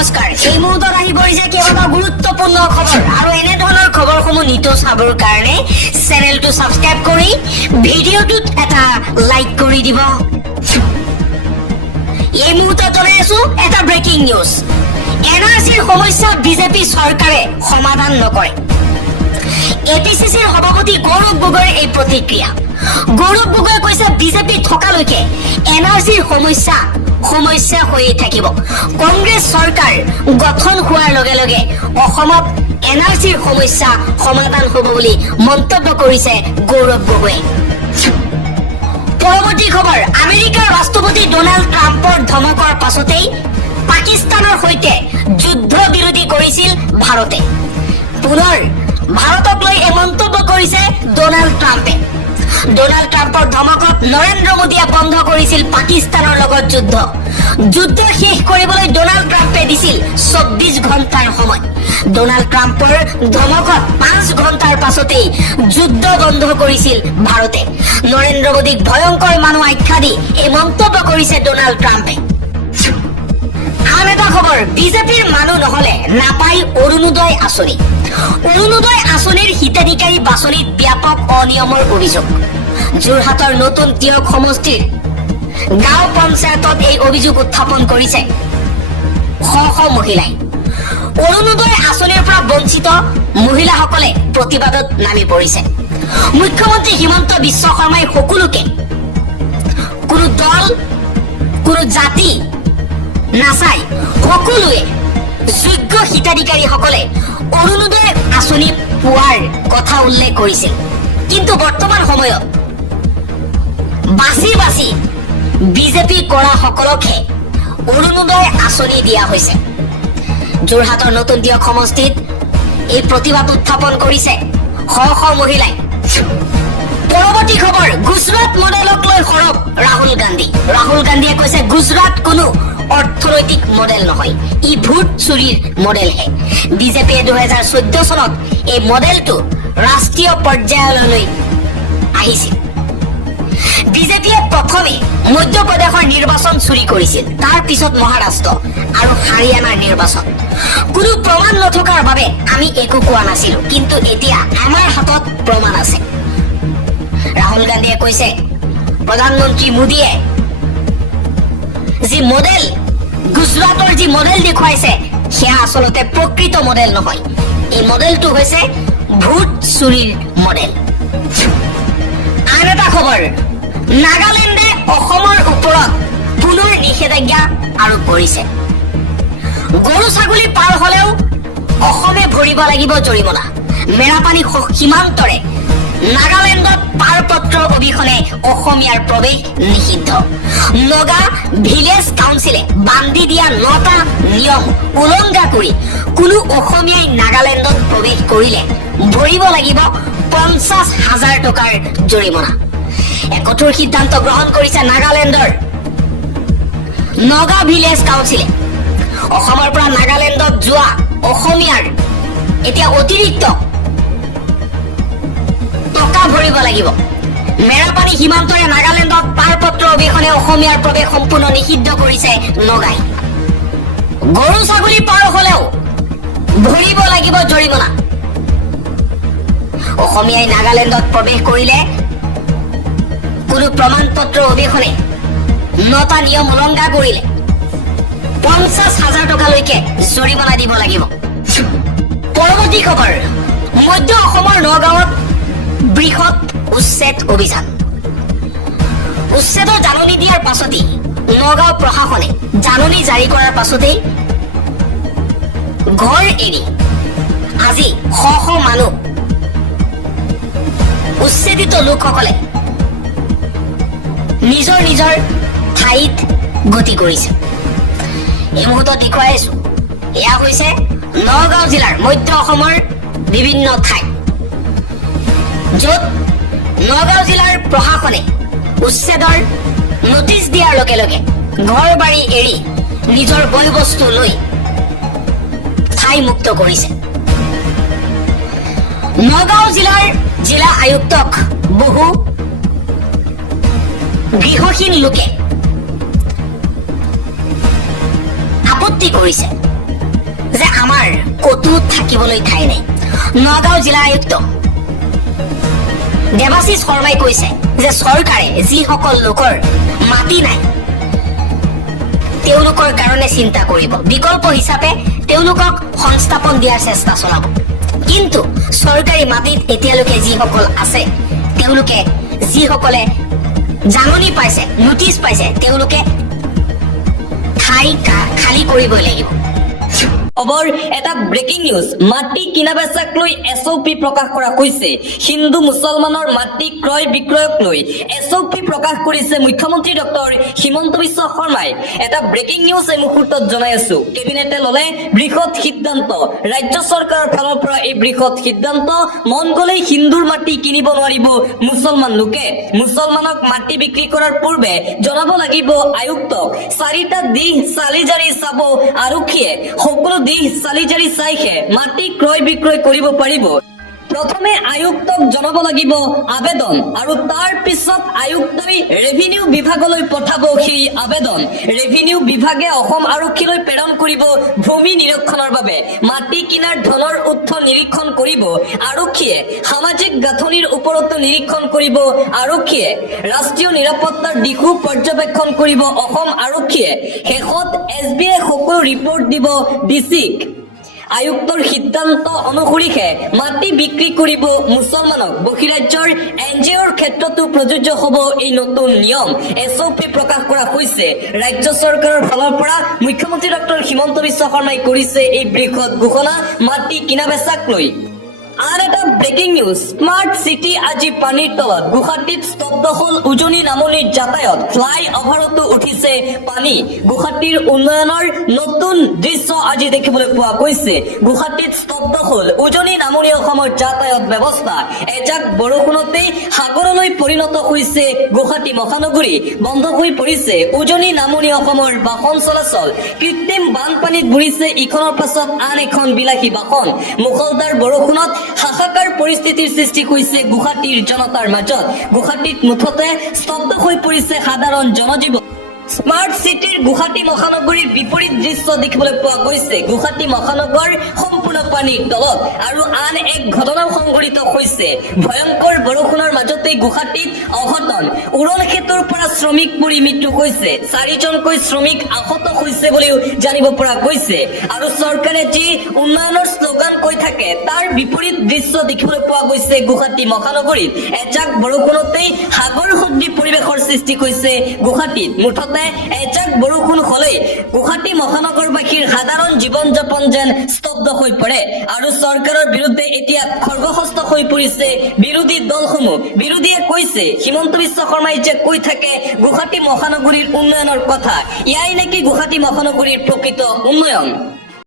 নমস্কাৰ এই মুহূৰ্তত আহি পৰিছে কেইবাটাও গুৰুত্বপূৰ্ণ খবৰ আৰু এনে ধৰণৰ খবৰসমূহ নিতৌ চাবৰ কাৰণে চেনেলটো সাবস্ক্ৰাইব কৰি ভিডিঅ'টোত এটা লাইক কৰি দিব। এই মুহূৰ্তত জনাই আছো এটা ব্ৰেকিং নিউজ। এনআৰচিৰ সমস্যা বিজেপি চৰকাৰে সমাধান নকৰে। এপিচিচিৰ সভাপতি গৌৰৱ গগৈৰ এই প্ৰতিক্ৰিয়া। গৌৰৱ গগৈয়ে কৈছে বিজেপি থকালৈকে এনআৰচিৰ সমস্যা হৈয়ে থাকিব। কংগ্ৰেছ চৰকাৰ গঠন হোৱাৰ লগে লগে অসমত এনআৰচিৰ সমস্যা সমাধান হ'ব বুলি মন্তব্য কৰিছে গৌৰৱ গগৈয়ে। পৰৱৰ্তী খবৰ, আমেৰিকাৰ ৰাষ্ট্ৰপতি ডোনাল্ড ট্ৰাম্পৰ ধমকৰ পাছতেই পাকিস্তানৰ সৈতে যুদ্ধ বিৰতি কৰিছিল ভাৰতে। পুনৰ ভাৰতক লৈ এই মন্তব্য কৰিছে ডোনাল্ড ট্ৰাম্পে। ডোনাল্ড ট্ৰাম্পৰ ধমকত নৰেন্দ্ৰ মোদীয়ে বন্ধ কৰিছিল পাকিস্তানৰ লগত যুদ্ধ শেষ কৰিবলৈ ডোনাল্ড ট্ৰাম্পে দিছিল 24 ঘণ্টাৰ সময়। ডোনাল্ড ট্ৰাম্পৰ ধমকত 5 ঘণ্টাৰ পাছতেই যুদ্ধ বন্ধ কৰিছিল ভাৰতে। নৰেন্দ্ৰ মোদীক ভয়ংকৰ মানুহ আখ্যা দি এই মন্তব্য কৰিছে ডোনাল্ড ট্ৰাম্পে। আন এটা খবৰ, বিজেপিৰ মানুহ নহলে নাপায় অৰুণোদয় আঁচনি। অৰুণোদয় আঁচনিৰ হিতাধিকাৰী বাছনিত ব্যাপক অনিয়মৰ অভিযোগ। যোৰহাটৰ নতুন তিয়ক সমষ্টিৰ গাঁও পঞ্চায়তত এই অভিযোগ উত্থাপন কৰিছে শ শ মহিলাই। অৰুণোদয় আঁচনিৰ পৰা বঞ্চিত মহিলাসকলে প্ৰতিবাদত নামি পৰিছে। মুখ্যমন্ত্ৰী হিমন্ত বিশ্ব শৰ্মাই সকলোকে, কোনো দল কোনো জাতি নাচাই সকলোৱে যোগ্য হিতাধিকাৰীসকলে অৰুণোদয় আঁচনি পোৱাৰ কথা উল্লেখ কৰিছিল। কিন্তু বৰ্তমান সময়ত বাছি বাছি বিজেপি কৰা সকলকহে অৰুণোদয় আঁচনি দিয়া হৈছে। যোৰহাটৰ নতুন দিয়ক সমষ্টিত এই প্ৰতিবাদ উত্থাপন কৰিছে শ শ মহিলাই। পৰৱৰ্তী খবৰ, গুজৰাট মডেলক লৈ সৰব ৰাহুল গান্ধী। ৰাহুল গান্ধীয়ে কৈছে গুজৰাট কোনো অৰ্থনৈতিক মডেল নহয়, ই ভোট চুৰিৰ মডেলহে। বিজেপিয়ে 2014 চনত এই মডেলটো ৰাষ্ট্ৰীয় পৰ্যায়লৈ আহিছিল। বিজেপিয়ে প্ৰথমে মধ্যপ্ৰদেশৰ নিৰ্বাচন চুৰি কৰিছিল, তাৰ পিছত মহাৰাষ্ট্ৰ আৰু হাৰিয়ানাৰ নিৰ্বাচন। কোনো প্ৰমাণ নথকাৰ বাবে আমি একো কোৱা নাছিলো, কিন্তু এতিয়া আমাৰ হাতত প্ৰমাণ আছে। ৰাহুল গান্ধীয়ে কৈছে প্ৰধানমন্ত্ৰী মোদীয়ে যি মডেল, গুজৰাটৰ যি মডেল দেখুৱাইছে সেয়া আচলতে প্ৰকৃত মডেল নহয়। এই মডেলটো হৈছে ভোট চুৰিৰ মডেল। আন এটা খবৰ, নাগালেণ্ডে অসমৰ ওপৰত পুনৰ নিষেধাজ্ঞা আৰোপ কৰিছে। গৰু ছাগলী পাৰ হলেও অসমে ভৰিব লাগিব জৰিমনা। মেৰাপানী সীমান্তৰে নাগালেণ্ডত পাৰপত্ৰ অবিহনে অসমীয়াৰ প্ৰৱেশ নিষিদ্ধ। নগা ভিলেজ কাউন্সিলে বান্ধি দিয়া 9টা নিয়ম উলংঘা কৰি কোনো অসমীয়াই নাগালেণ্ডত প্ৰৱেশ কৰিলে ভৰিব লাগিব 50,000 টকাৰ জৰিমনা। এক কঠোৰ সিদ্ধান্ত গ্ৰহণ কৰিছে নাগালেণ্ডৰ নগা ভিলেজ কাউন্সিলে। অসমৰ পৰা নাগালেণ্ডত যোৱা অসমীয়াৰ এতিয়া অতিৰিক্ত টকা ভৰিব লাগিব। মেৰাপানী সীমান্তৰে নাগালেণ্ডত পাৰপত্ৰ অবিহনে অসমীয়াৰ প্ৰৱেশ সম্পূৰ্ণ নিষিদ্ধ কৰিছে নগাই। গৰু ছাগলী পাৰ হলেও ভৰিব লাগিব জৰিমনা। অসমীয়াই নাগালেণ্ডত প্ৰৱেশ কৰিলে কোনো প্ৰমাণ পত্ৰ অবিহনে 9টা নিয়ম উলংঘা কৰিলে 50,000 টকালৈকে জৰিমনা দিব লাগিব। পৰৱৰ্তী খবৰ, মধ্য অসমৰ নগাঁৱত বৃহৎ উচ্ছেদ অভিযান। উচ্ছেদৰ জাননী দিয়াৰ পাছতেই নগাঁও প্ৰশাসনে জাননী জাৰি কৰাৰ পাছতেই ঘৰ এৰি আজি শ শ মানুহ উচ্ছেদিত লোকসকলে নিজৰ নিজৰ ঠাইত গতি কৰিছে। এই মুহূৰ্তত দেখুৱাই আছো, এয়া হৈছে নগাঁও জিলাৰ মধ্য অসমৰ বিভিন্ন ঠাই, য'ত নগাঁও জিলাৰ প্ৰশাসনে উচ্ছেদৰ নটিচ দিয়াৰ লগে লগে ঘৰ বাৰী এৰি নিজৰ বয় বস্তু লৈ ঠাই মুক্ত কৰিছে। নগাঁও জিলাৰ জিলা আয়ুক্তক বহু গৃহহীন লোকে আপত্তি কৰিছে। যে আমাৰ ক'তো থাকিবলৈ ঠাই নাই। নগাঁও জিলা আয়ুক্ত দেৱাশীষ শৰ্মাই কৈছে যে চৰকাৰে যিসকল লোকৰ মাটি নাই তেওঁলোকৰ কাৰণে চিন্তা কৰিব, বিকল্প হিচাপে তেওঁলোকক সংস্থাপন দিয়াৰ চেষ্টা চলাব। কিন্তু চৰকাৰী মাটিত এতিয়ালৈকে যিসকল আছে তেওঁলোকে যিসকলে জাননী পাইছে, নোটিছ পাইছে, তেওঁলোকে ঠাই খালী কৰিবই লাগিব। খবৰ এটা ব্ৰেকিং নিউজ। মাটি কিনা বেচাক লৈ এছঅপি প্ৰকাশ কৰা হৈছে। হিন্দু মুছলমানৰ মাটি ক্ৰয় বিক্ৰয়ক লৈ এছঅপি প্ৰকাশ কৰিছে মুখ্যমন্ত্ৰী ডক্টৰ হিমন্ত বিশ্ব শৰ্মাই। এটা ব্ৰেকিং নিউজ এই মুহূৰ্তত জনাই আছো। কেবিনেটে ললে বৃহৎ সিদ্ধান্ত। ৰাজ্য চৰকাৰৰ ফালৰ পৰা এই বৃহৎ সিদ্ধান্ত। মন গলেই হিন্দুৰ মাটি কিনিব নোৱাৰিব মুছলমান লোকে। মুছলমানক মাটি বিক্ৰী কৰাৰ পূৰ্বে জনাব লাগিব আয়ুক্তক। 4টা দিশ চালি জাৰি চাব আৰক্ষীয়ে। সকলো দিশ চালি জাৰি চাইহে মাটি ক্ৰয় বিক্ৰয় কৰিব পাৰিব। প্ৰথমে আয়ুক্তক জনাব লাগিব আবেদন আৰু তাৰ পিছত আয়ুক্তই ৰেভিনিউ বিভাগলৈ পঠাব সেই আবেদন। ৰেভিনিউ বিভাগে অসম আৰক্ষীলৈ প্ৰেৰণ কৰিব ভূমি নিৰীক্ষণৰ বাবে। মাটি কিনাৰ ধনৰ উৎস নিৰীক্ষণ কৰিব আৰক্ষীয়ে। সামাজিক গাঁথনিৰ ওপৰতো নিৰীক্ষণ কৰিব আৰক্ষীয়ে। ৰাষ্ট্ৰীয় নিৰাপত্তাৰ দিশো পৰ্যবেক্ষণ কৰিব অসম আৰক্ষীয়ে। শেষত SBI সকলো ৰিপৰ্ট দিব ডিচিক। আয়ুক্তৰ সিদ্ধান্ত অনুসৰিহে মাটি বিক্ৰী কৰিব মুছলমানক। বহিৰাজ্যৰ NGOৰ ক্ষেত্ৰতো প্ৰযোজ্য হ'ব এই নতুন নিয়ম। এছঅপি প্ৰকাশ কৰা হৈছে। ৰাজ্য চৰকাৰৰ ফালৰ পৰা মুখ্যমন্ত্ৰী ডক্টৰ হিমন্ত বিশ্ব শৰ্মাই কৰিছে এই বৃহৎ ঘোষণা মাটি কিনা বেচাক লৈ। আন এটা ব্ৰেকিং নিউজ। স্মাৰ্ট চিটি আজি পানীৰ তলত। গুৱাহাটীত স্তব্ধ হ'ল উজনি নামনিৰ যাতায়াত। ফ্লাই অভাৰতো উঠিছে পানী। গুৱাহাটীৰ উন্নয়নৰ নতুন দৃশ্য আজি দেখিবলৈ পোৱা গৈছে। গুৱাহাটীত স্তব্ধ হ'ল উজনি নামনি অসমৰ যাতায়াত ব্যৱস্থা। এজাক বৰষুণতেই সাগৰলৈ পৰিণত হৈছে গুৱাহাটী মহানগৰী। বন্ধ হৈ পৰিছে উজনি নামনি অসমৰ বাহন চলাচল। কৃত্ৰিম বানপানীত বুৰিছে ইখনৰ পাছত আন এখন বিলাসী বাহন। মুষলধাৰ বৰষুণত হাহাকাৰ পৰিস্থিতিৰ সৃষ্টি হৈছে গুৱাহাটীৰ জনতাৰ মাজত। গুৱাহাটীত মুঠতে স্তব্ধ হৈ পৰিছে সাধাৰণ জনজীৱন। স্মাৰ্ট চিটিৰ গুৱাহাটী মহানগৰীৰ বিপৰীত দৃশ্য দেখিবলৈ পোৱা গৈছে। গুৱাহাটী মহানগৰ সম্পূৰ্ণ পানীৰ তলত আৰু আন এক ঘটনাও সংঘটিত হৈছে। ভয়ংকৰ বৰষুণৰ মাজতেই গুৱাহাটীত অঘটন। উৰণ সেতুৰ পৰা শ্ৰমিক পৰি মৃত্যু হৈছে। 4জনকৈ শ্ৰমিক আহত হৈছে বুলিও জানিব পৰা গৈছে। আৰু চৰকাৰে যি উন্নয়নৰ শ্লোগান কৈ থাকে তাৰ বিপৰীত দৃশ্য দেখিবলৈ পোৱা গৈছে গুৱাহাটী মহানগৰীত। এজাক বৰষুণতেই সাগৰ সদৃশ পৰিৱেশৰ সৃষ্টি হৈছে গুৱাহাটীত। মুঠতে এজাক বৰষুণ হলেই গুৱাহাটী মহানগৰবাসীৰ সাধাৰণ জীৱন যাপন যেন স্তব্ধ হৈ পৰে। আৰু চৰকাৰৰ বিৰুদ্ধে এতিয়া খৰ্গহস্ত হৈ পৰিছে বিৰোধী দলসমূহ। বিৰোধীয়ে কৈছে হিমন্ত বিশ্ব শৰ্মাই যে কৈ থাকে গুৱাহাটী মহানগৰীৰ উন্নয়নৰ কথা, ইয়াই নেকি গুৱাহাটী মহানগৰীৰ প্ৰকৃত উন্নয়ন।